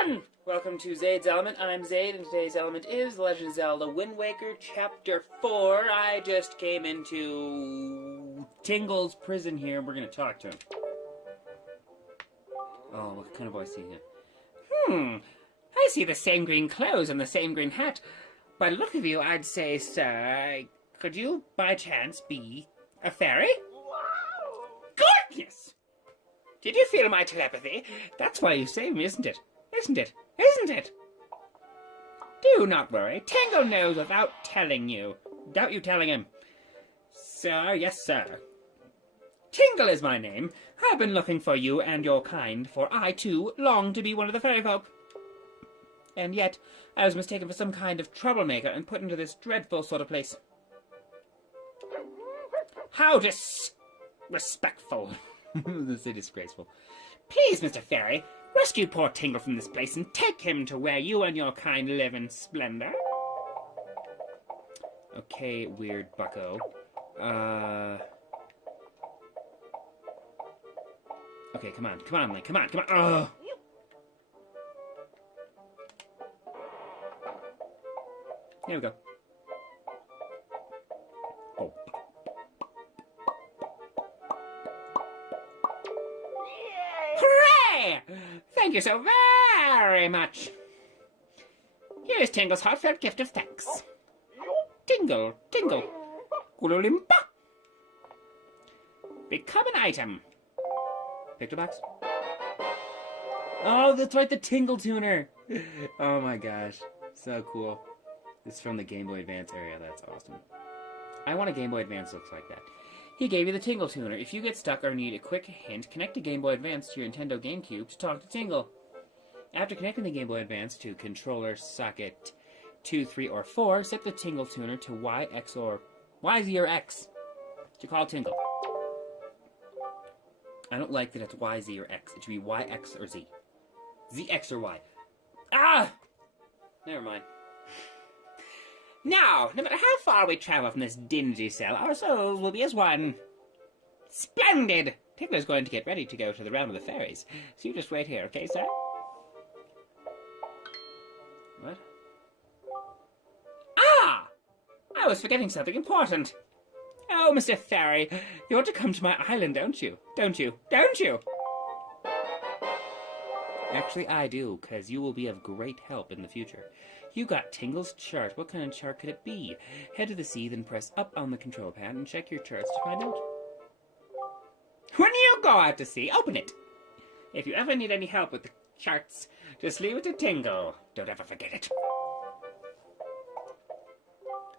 everyone! Welcome to Zade's Element. I'm Zade, and today's element is The Legend of Zelda Wind Waker, Chapter 4. I just came into Tingle's prison here. We're going to talk to him. Oh, what kind of voice do you hear? I see the same green clothes and the same green hat. By the look of you, I'd say, sir, could you, by chance, be a fairy? Gorgeous! Did you feel my telepathy? That's why you saved me, isn't it? Isn't it? Isn't it? Do not worry. Tingle knows without telling you. Without you telling him. Sir, yes, sir. Tingle is my name. I've been looking for you and your kind, for I, too, long to be one of the fairy folk. And yet, I was mistaken for some kind of troublemaker and put into this dreadful sort of place. How disrespectful. This is disgraceful. Please, Mr. Fairy, rescue poor Tingle from this place and take him to where you and your kind live in splendor. Okay, weird bucko. Okay, come on, Link, come on. Ugh. Here we go. Oh. Hooray! Thank you so very much. Here's Tingle's heartfelt gift of thanks. Tingle. Kululimpa. Become an item. Picture box. Oh, that's right, the Tingle tuner. Oh my gosh. So cool. This is from the Game Boy Advance area. That's awesome. I want a Game Boy Advance that looks like that. He gave you the Tingle tuner. If you get stuck or need a quick hint, connect a Game Boy Advance to your Nintendo GameCube to talk to Tingle. After connecting the Game Boy Advance to controller socket 2, 3, or 4, set the Tingle tuner to Y, X, or Y, Z, or X to call Tingle. I don't like that it's Y, Z, or X. It should be Y, X, or Z. Z, X, or Y. Ah! Never mind. Now, no matter how far we travel from this dingy cell, our souls will be as one. Splendid! Tingler's going to get ready to go to the realm of the fairies. So you just wait here, okay, sir? What? Ah! I was forgetting something important. Oh, Mr. Fairy, you ought to come to my island, don't you? Don't you? Actually, I do, because you will be of great help in the future. You got Tingle's chart. What kind of chart could it be? Head to the sea, then press up on the control pad and check your charts to find out. When you go out to sea, open it. If you ever need any help with the charts, just leave it to Tingle. Don't ever forget it.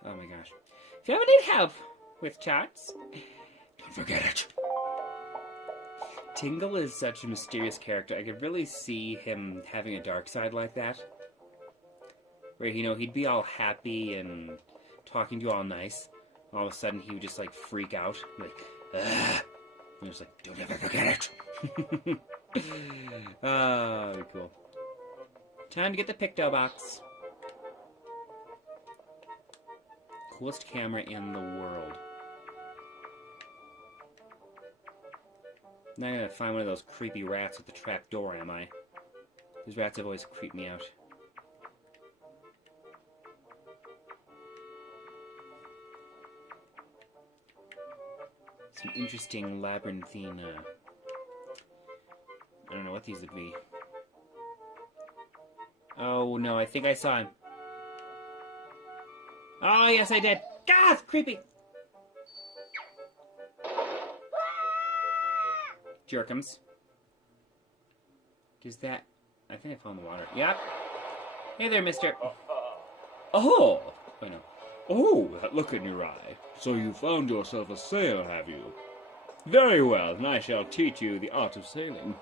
Oh my gosh. If you ever need help with charts, don't forget it. Tingle is such a mysterious character. I could really see him having a dark side like that. Where, you know, he'd be all happy and talking to you all nice. All of a sudden, he would just, like, freak out. Like, ugh. And just like, don't ever forget it. That'd be cool. Time to get the Picto box. Coolest camera in the world. Now I'm gonna find one of those creepy rats with the trap door, am I? Those rats have always creeped me out. Some interesting labyrinthine, I don't know what these would be. Oh no, I think I saw him. Oh yes, I did. God, creepy! Jerkums. Does that... I think I fell in the water. Yep. Hey there, mister. Oh! Wait, no. Oh, that look in your eye. So you found yourself a sail, have you? Very well, and I shall teach you the art of sailing.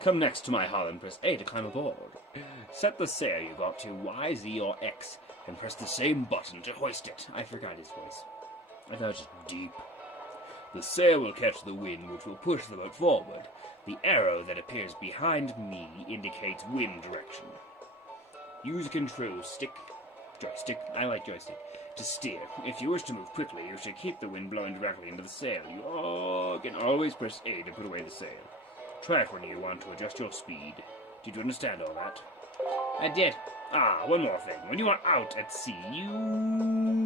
Come next to my hull and press A to climb aboard. Set the sail you got to Y, Z, or X, and press the same button to hoist it. I forgot his voice. I thought it was just deep. The sail will catch the wind, which will push the boat forward. The arrow that appears behind me indicates wind direction. Use control joystick, I like joystick, to steer. If you wish to move quickly, you should keep the wind blowing directly into the sail. You can always press A to put away the sail. Try it when you want to adjust your speed. Did you understand all that? I did. Ah, one more thing. When you are out at sea,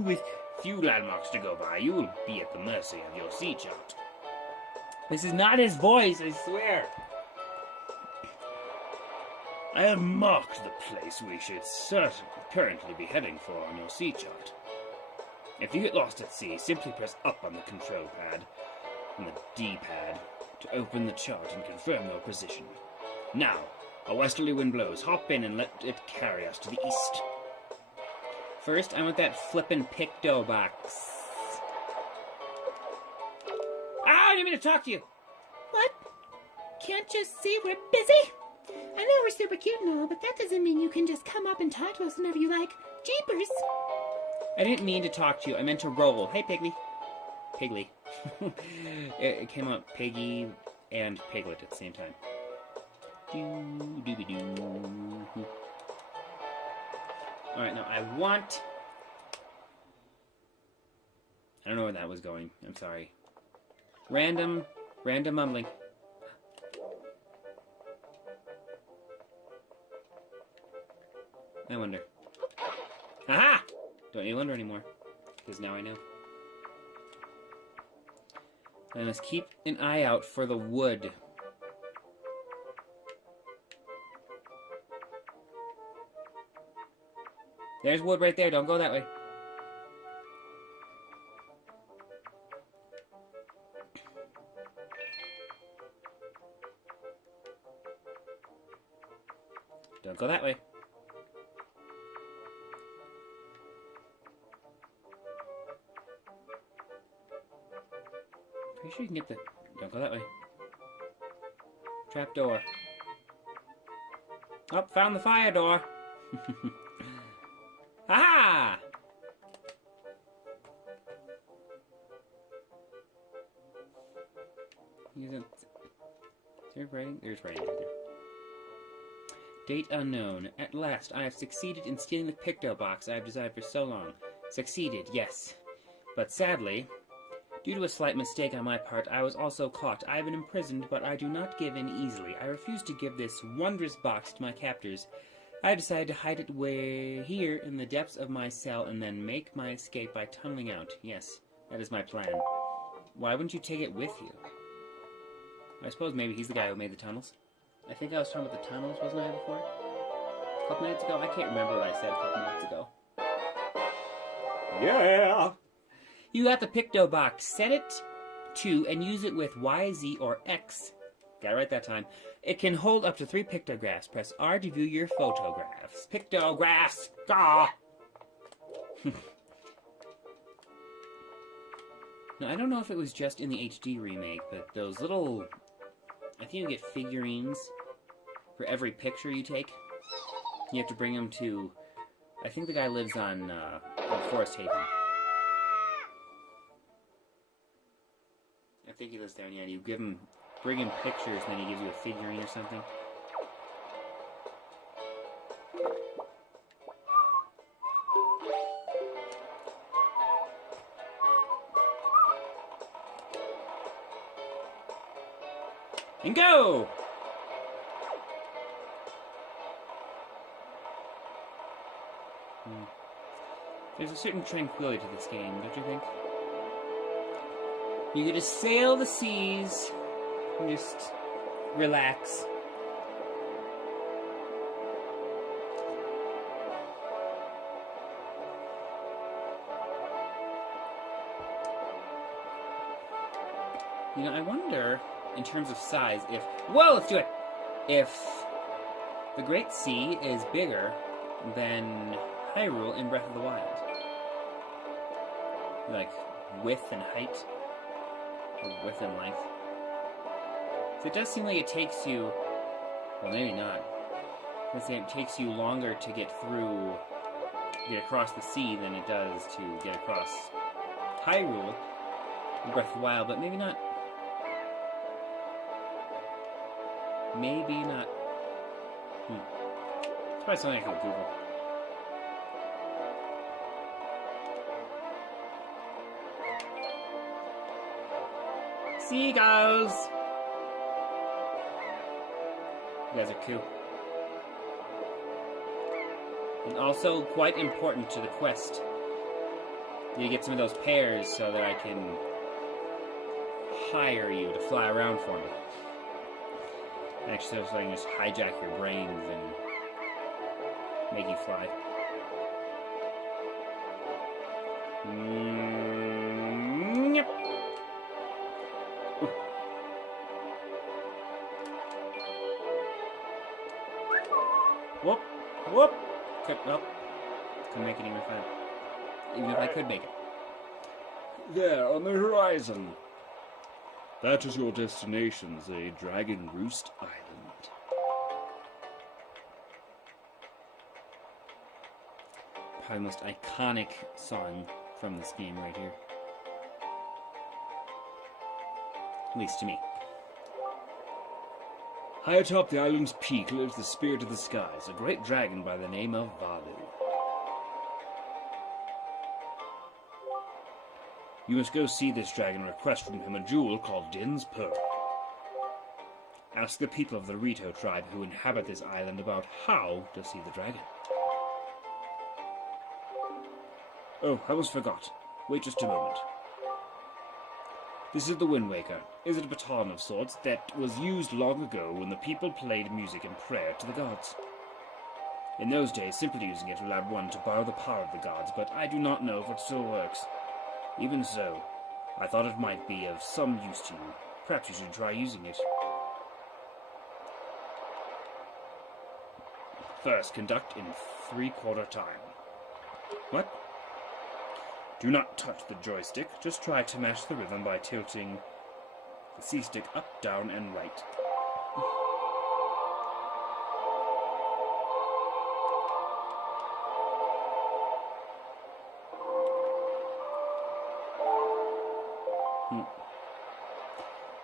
with few landmarks to go by, you will be at the mercy of your sea chart. This is not his voice, I swear. I have marked the place we should currently be heading for on your sea chart. If you get lost at sea, simply press up on the control pad and the D-pad to open the chart and confirm your position. Now, a westerly wind blows. Hop in and let it carry us to the east. First, I want that flippin' picto box. Ah, I didn't mean to talk to you. What? Can't you see we're busy? I know we're super cute and all, but that doesn't mean you can just come up and talk to us whenever you like. Jeepers! I didn't mean to talk to you. I meant to roll. Hey, Piggy. Piggly. It came out Piggy and Piglet at the same time. Doo-doo-be-doo. Alright, now I want... I don't know where that was going. I'm sorry. Random mumbling. I wonder. Aha! Don't you wonder anymore. Because now I know. I must keep an eye out for the wood. There's wood right there. Don't go that way. Don't go that way. Pretty sure you can get the... Don't go that way. Trap door. Oh, found the fire door. Aha! Is there writing? There's writing right there. Date unknown. At last, I have succeeded in stealing the picto box I have desired for so long. Succeeded, yes. But sadly, due to a slight mistake on my part, I was also caught. I have been imprisoned, but I do not give in easily. I refuse to give this wondrous box to my captors. I have decided to hide it here in the depths of my cell and then make my escape by tunneling out. Yes, that is my plan. Why wouldn't you take it with you? I suppose maybe he's the guy who made the tunnels. I think I was talking about the tunnels, wasn't I, before? A couple minutes ago? I can't remember what I said a couple minutes ago. Yeah! You got the picto box. Set it to and use it with Y, Z, or X. Got it right that time. It can hold up to 3 pictographs. Press R to view your photographs. Pictographs! Gah! Now, I don't know if it was just in the HD remake, but those little... I think you get figurines for every picture you take. You have to bring them to... I think the guy lives on Forest Haven. I think he lives there, and yeah, you give him... Bring him pictures, and then he gives you a figurine or something. And go! There's a certain tranquility to this game, don't you think? You get to sail the seas and just relax. You know, I wonder, in terms of size, if... Whoa, let's do it! If the Great Sea is bigger than Hyrule in Breath of the Wild. Like, width and height. Or width and length. So it does seem like it takes you... Well, maybe not. Let's say it takes you longer to get through... get across the sea than it does to get across Hyrule in Breath of the Wild, but maybe not. Maybe not. It's probably something I could Google. Seagulls! You guys are cool. And also quite important to the quest. You get some of those pears so that I can hire you to fly around for me. Actually, so I can just hijack your brains and make you fly. Yep. Whoop, whoop. Well, couldn't make it even fun. Even if I could make it. There, on the horizon. That is your destination, Zade. Dragon Roost Island. Probably the most iconic song from this game right here. At least to me. High atop the island's peak lives the spirit of the skies, a great dragon by the name of Valu. You must go see this dragon and request from him a jewel called Din's Pearl. Ask the people of the Rito tribe who inhabit this island about how to see the dragon. Oh, I almost forgot. Wait just a moment. This is the Wind Waker. Is it a baton of sorts that was used long ago when the people played music and prayer to the gods? In those days, simply using it allowed one to borrow the power of the gods, but I do not know if it still works. Even so, I thought it might be of some use to you. Perhaps you should try using it. First, conduct in 3/4 time. What? Do not touch the joystick. Just try to match the rhythm by tilting the C-stick up, down, and right.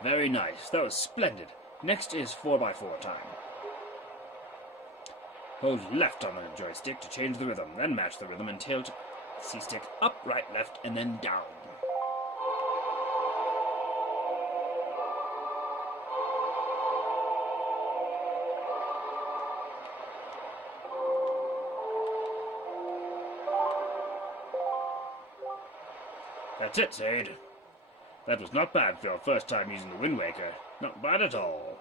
Very nice. That was splendid. Next is 4x4 time. Hold left on the joystick to change the rhythm, then match the rhythm and tilt C-stick up, right, left, and then down. That's it, Zade. That was not bad for your first time using the Wind Waker. Not bad at all.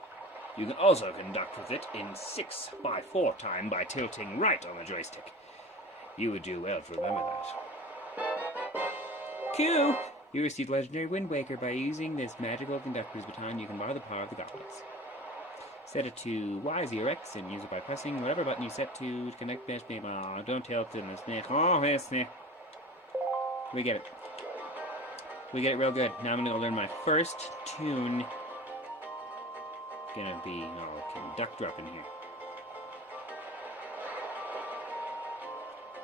You can also conduct with it in 6x4 time by tilting right on the joystick. You would do well to remember that. Q! You received Legendary Wind Waker by using this magical conductor's baton. You can borrow the power of the gods. Set it to Y, 0, X, and use it by pressing whatever button you set to connect this name. Oh, don't tilt in this neck. Oh, yes, we get it. We get it real good. Now I'm gonna go learn my first tune. Gonna be conductor up in here.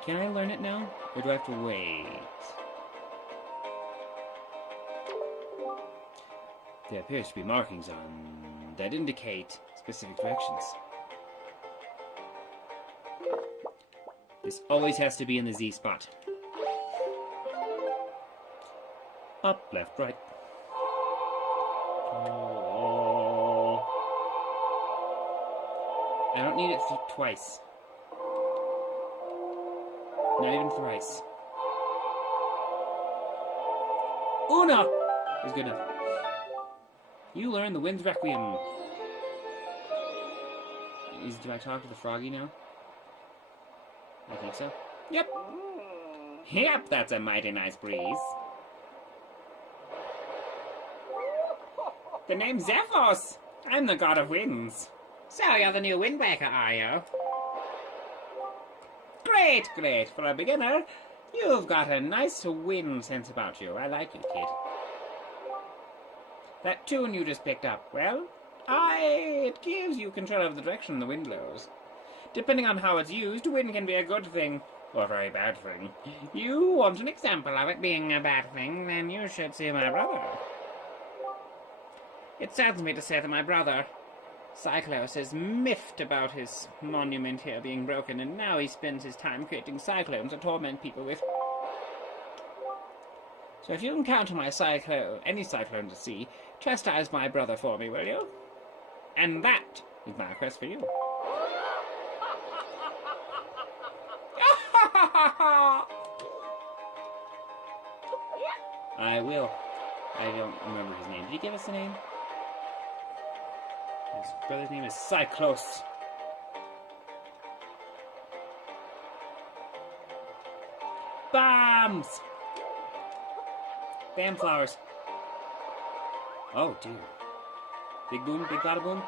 Can I learn it now, or do I have to wait? There appears to be markings on that indicate specific directions. This always has to be in the Z spot. Up, left, right. Oh. I don't need it twice. Not even thrice. Uno is good enough. You learn the Wind's Requiem. Do I talk to the froggy now? I think so. Yep. Yep, that's a mighty nice breeze. The name's Zephos. I'm the god of winds. So you're the new Wind Waker, are you? Great, great. For a beginner, you've got a nice wind sense about you. I like you, kid. That tune you just picked up, well, it gives you control of the direction the wind blows. Depending on how it's used, wind can be a good thing, or a very bad thing. You want an example of it being a bad thing, then you should see my brother. It saddens me to say that my brother, Cyclos, is miffed about his monument here being broken, and now he spends his time creating cyclones to torment people with. So if you encounter any cyclone to sea, chastise my brother for me, will you? And that is my request for you. I will. I don't remember his name. Did he give us a name? His brother's name is Cyclos. Bombs! Bam flowers. Oh, dear. Big boom, big bada boom.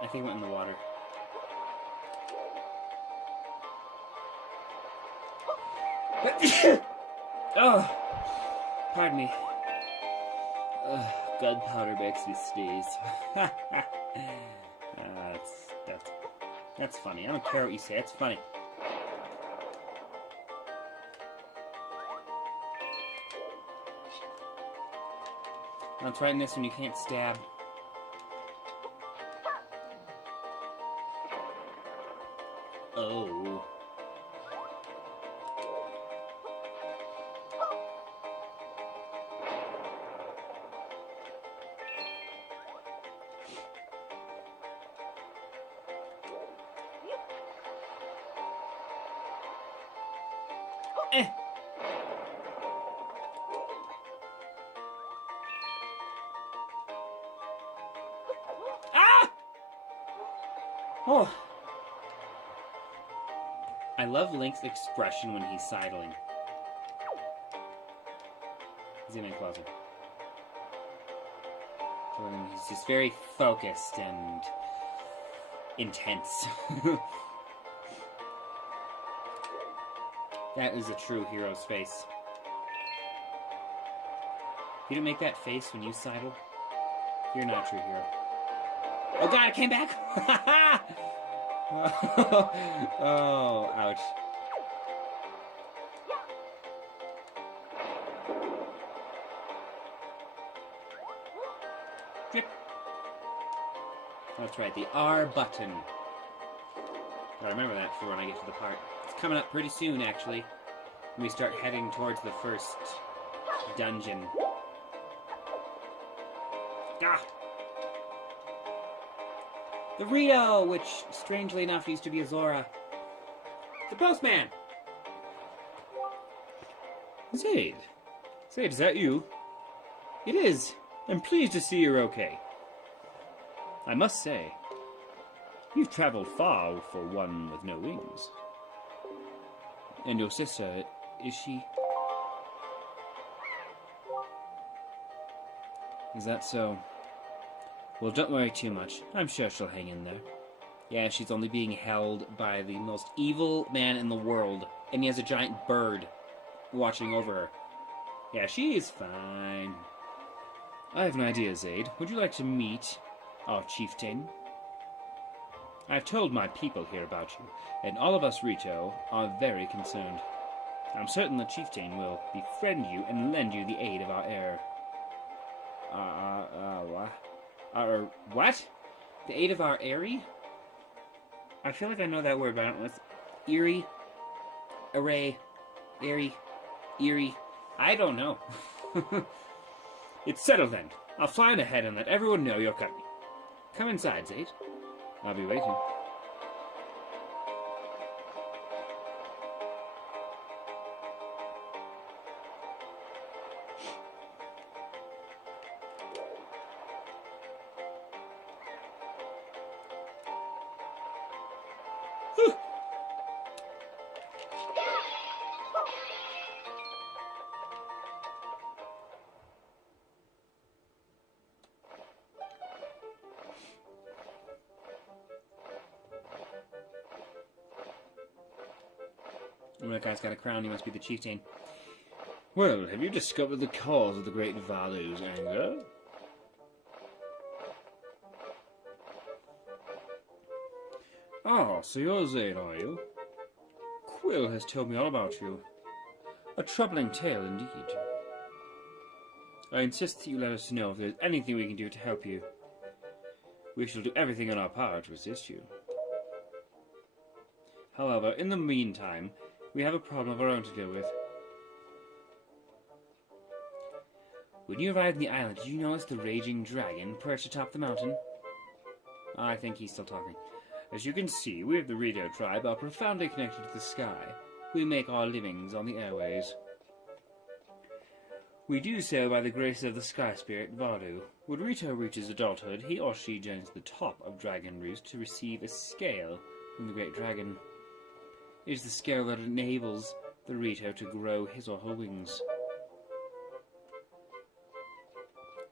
I think it went in the water. Oh, pardon me. Gunpowder makes me sneeze. That's funny. I don't care what you say. It's funny. That's right in this one. You can't stab. Oh. Eh. Ah! Oh. I love Link's expression when he's sidling. He's in my closet. He's just very focused and intense. That is a true hero's face. If you don't make that face when you sidle, you're not a true hero. Oh god, it came back! Oh, ouch. Drip. That's right, the R button. Gotta remember that for when I get to the part. It's coming up pretty soon, actually. When we start heading towards the first dungeon. Ah! The Rito, which, strangely enough, used to be a Zora. The postman! Zade. Zade, is that you? It is. I'm pleased to see you're okay. I must say, you've traveled far for one with no wings. And your sister, is she? Is that so? Well, don't worry too much. I'm sure she'll hang in there. Yeah, she's only being held by the most evil man in the world. And he has a giant bird watching over her. Yeah, she is fine. I have an idea, Zade. Would you like to meet our chieftain? I've told my people here about you, and all of us Rito are very concerned. I'm certain the chieftain will befriend you and lend you the aid of our heir. What? The aid of our Airy? I feel like I know that word, but I don't know. What's Eerie? Array? Airy? Eerie? I don't know. It's settled then. I'll fly in ahead and let everyone know you're coming. Come inside, Zade. I'll be waiting. Oh, that guy's got a crown. He must be the chieftain. Well, have you discovered the cause of the great Valu's anger? Ah, so you're Zade, are you? Quill has told me all about you. A troubling tale indeed. I insist that you let us know if there's anything we can do to help you. We shall do everything in our power to assist you. However, in the meantime, we have a problem of our own to deal with. When you arrived in the island, did you notice the raging dragon perched atop the mountain? I think he's still talking. As you can see, we of the Rito tribe are profoundly connected to the sky. we make our livings on the airways. We do so by the grace of the Sky Spirit, Valu. When Rito reaches adulthood, he or she joins the top of Dragon Roost to receive a scale from the Great Dragon. It is the scale that enables the Rito to grow his or her wings.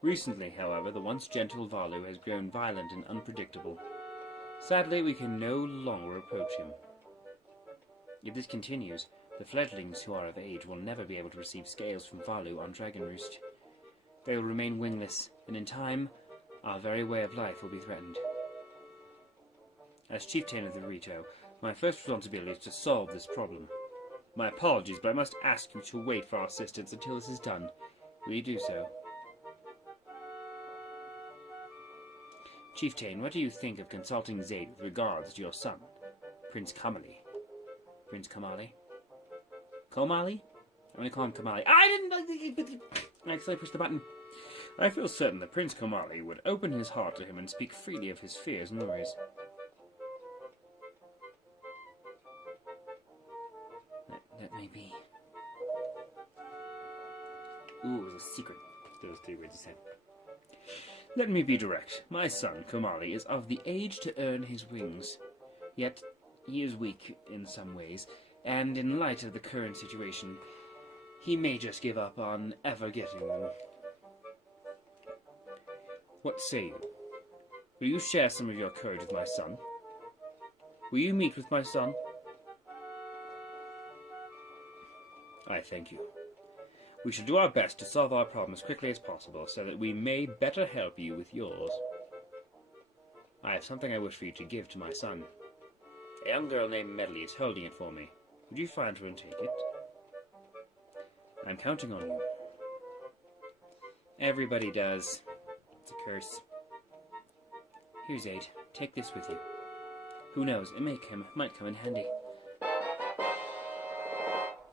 Recently, however, the once gentle Valu has grown violent and unpredictable. Sadly, we can no longer approach him. If this continues, the fledglings who are of age will never be able to receive scales from Valu on Dragon Roost. They will remain wingless, and in time, our very way of life will be threatened. As Chieftain of the Rito, my first responsibility is to solve this problem. My apologies, but I must ask you to wait for our assistance until this is done. Will you do so? Chieftain, what do you think of consulting Zade with regards to your son, Prince Kamali? Prince Kamali? Komali? I'm going to call him Kamali. I accidentally pushed the button. I feel certain that Prince Kamali would open his heart to him and speak freely of his fears and worries. That may be. Ooh, it was a secret. Those 3 words he said. Let me be direct. My son, Kamali, is of the age to earn his wings. Yet, he is weak in some ways, and in light of the current situation, he may just give up on ever getting them. What say you? Will you share some of your courage with my son? Will you meet with my son? I thank you. We shall do our best to solve our problem as quickly as possible, so that we may better help you with yours. I have something I wish for you to give to my son. A young girl named Medley is holding it for me. Would you find her and take it? I'm counting on you. Everybody does. It's a curse. Here, Zade. Take this with you. Who knows, it might come in handy.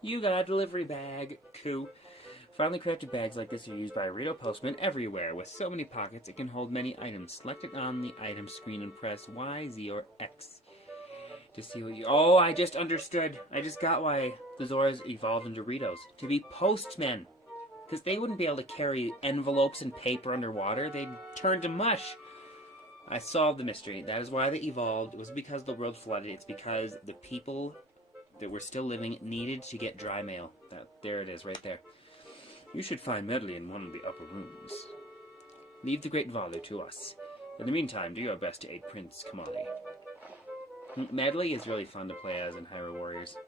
You got a delivery bag. Cool. Finely crafted bags like this are used by Rito postmen everywhere. With so many pockets, it can hold many items. Select it on the item screen and press Y, Z, or X to see what you... Oh, I just understood. I just got why the Zoras evolved into Ritos. To be postmen. Because they wouldn't be able to carry envelopes and paper underwater. They'd turn to mush. I solved the mystery. That is why they evolved. It wasn't because the world flooded. It's because the people that were still living needed to get dry mail. There it is, right there. You should find Medley in one of the upper rooms. Leave the Great Valu to us. In the meantime, do your best to aid Prince Kamali. Medley is really fun to play as in Hyrule Warriors.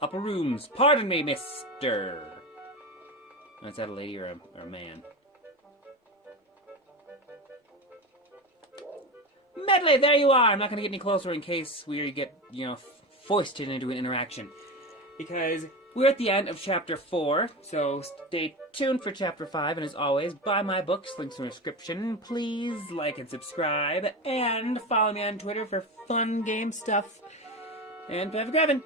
Upper rooms! Pardon me, mister! Oh, is that a lady or a man? Medley, there you are! I'm not going to get any closer in case we get, foisted into an interaction. Because we're at the end of Chapter 4, so stay tuned for Chapter 5, and as always, buy my books, links in the description. Please like and subscribe, and follow me on Twitter for fun game stuff. And have a grabbin'!